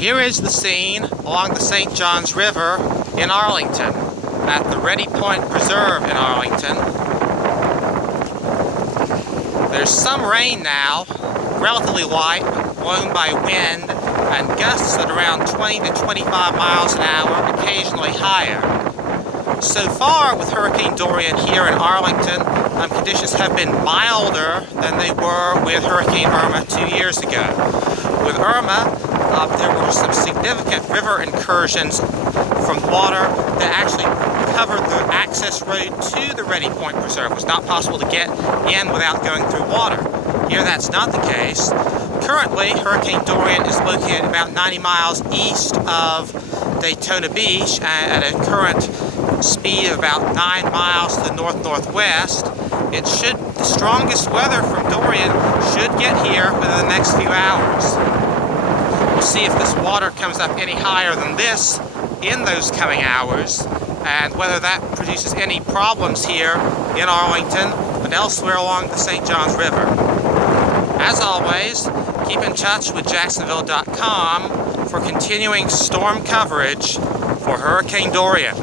Here is the scene along the St. Johns River in Arlington, at the Reddie Preserve in Arlington. There's some rain now, relatively light, blown by wind, and gusts at around 20 to 25 miles an hour, occasionally higher. So far with Hurricane Dorian here in Arlington, conditions have been milder than they were with Hurricane Irma 2 years ago. With Irma, there were some significant river incursions from water that actually covered the access road to the Reddie Preserve. It was not possible to get in without going through water. Here that's not the case. Currently, Hurricane Dorian is located about 90 miles east of Daytona Beach at a current speed of about 9 miles to the north-northwest. The strongest weather from Dorian should get here within the next few hours. We'll see if this water comes up any higher than this in those coming hours, and whether that produces any problems here in Arlington and elsewhere along the St. Johns River. As always, keep in touch with Jacksonville.com for continuing storm coverage for Hurricane Dorian.